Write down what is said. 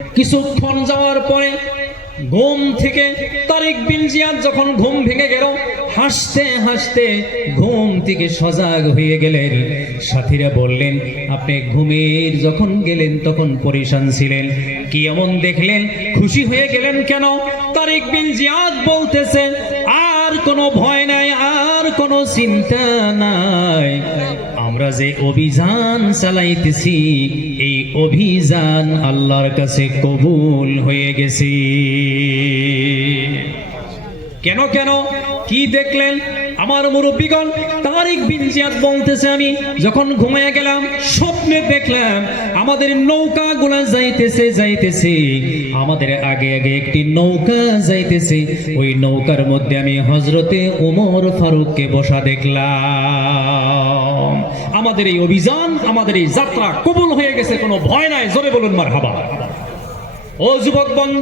কিছুক্ষণ যাওয়ার পরে ঘুম থেকে তারিক বিন জিয়াদ যখন ঘুম ভেঙে গেল, হাসতে হাসতে ঘুম থেকে সজাগ হয়ে গেলেন। সাথীরা বললেন, আপনি ঘুমের যখন গেলেন তখন পরেশান ছিলেন, কি এমন দেখলেন, খুশি হয়ে গেলেন কেন? তারিক বিন জিয়াদ বলতেছে, আর কোনো ভয় নাই, আর কোনো চিন্তা নাই, আমরা যে অভিযান চালাইতেছি এই অভিযান আল্লাহর কাছে কবুল হয়ে গেছে। কেন কেন কি দেখলেন? আমার মুরব্বিগণ, তারিক বিন জিয়াদ বলতেছে, আমি যখন ঘুমিয়ে গেলাম স্বপ্নে দেখলাম আমাদের নৌকাগুলা যাইতেছে, আমাদের আগে আগে একটি নৌকা যাইতেছে, ওই নৌকার মধ্যে আমি হযরতে ওমর ফারুককে বসা দেখলাম। আমাদের এই অভিযান, আমাদের এই যাত্রা কবুল হয়ে গেছে, কোনো ভয় নাই। জোরে বলুন মারহাবা। ও যুবক বন্ধু।